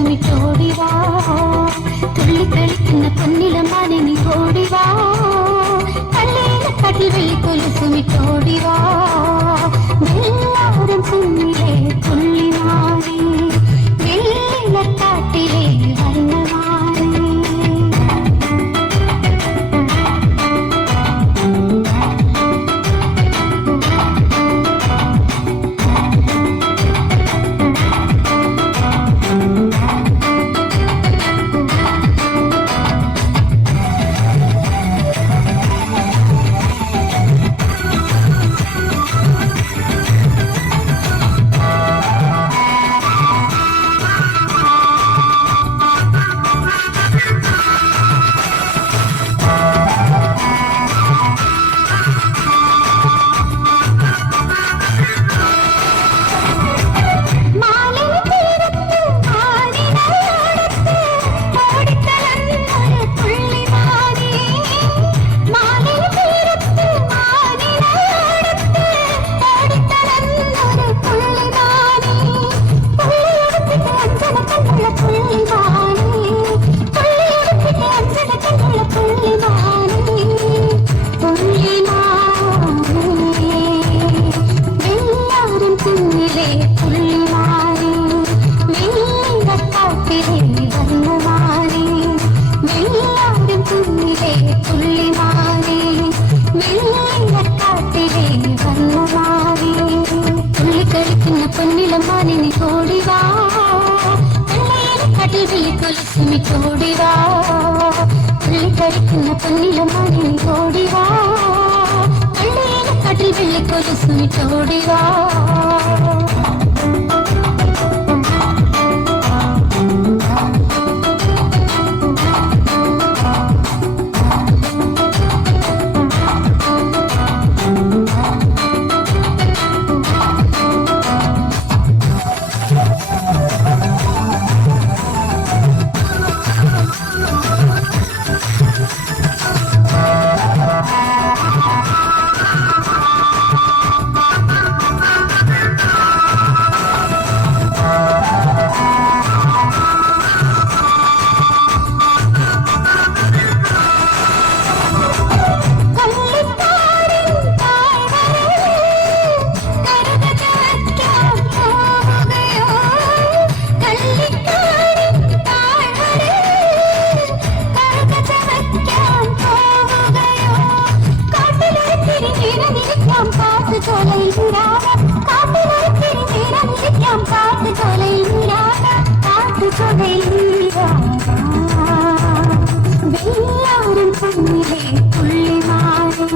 കൊലുസുമിട്ടോടിവാ തുള്ളി കളിക്കുന്ന പൊന്നിലമാനെ നീ ഓടിവാ കല്ലേലക്കാട്ടിൽ വെള്ളി കൊലുസുമിട്ടോടിവാ എല്ലാവരും കുഞ്ഞിലെ തുള്ളിമാറി വെള്ളിലക്കാട്ടിലെ വർണ്ണമാറി ഓടിവാ കളിക്കുന്ന പൊന്നിലമാനെ നീ ഓടിവാ കല്ലേലക്കാട്ടിൽ വെള്ളി കൊലുസുമിട്ടോടിവാ എല്ലാവരും കുഞ്ഞിലെ തുള്ളിമാറി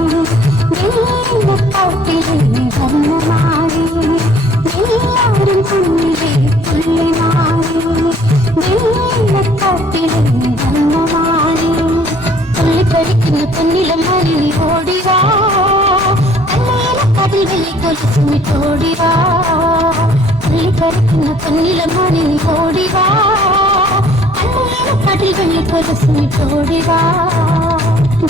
വെള്ളിലക്കാട്ടിലെ വർണ്ണമാറി എല്ലാവരും കുഞ്ഞിലെ തുള്ളിമാറി വെള്ളിലക്കാട്ടിലെ വർണ്ണമാറി തുള്ളിക്കളിക്കുന്ന പൊന്നിലമാരി നീ ഓടിവാ കല്ലേലക്കാട്ടിൽ വെള്ളി കൊലുസുമിട്ടോടിവാ തുള്ളിക്കളിക്കുന്ന പൊന്നിലമാരി നീ ഓടിവാ കല്ലേലക്കാട്ടിൽ വെള്ളി കൊലുസുമിട്ടോടിവാ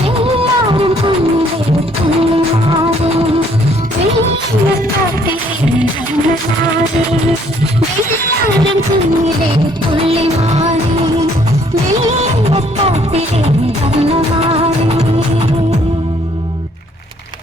എല്ലാവരും കുഞ്ഞിലെ തുള്ളിമാറി വെള്ളിലക്കാട്ടിലെ വർണ്ണമാറി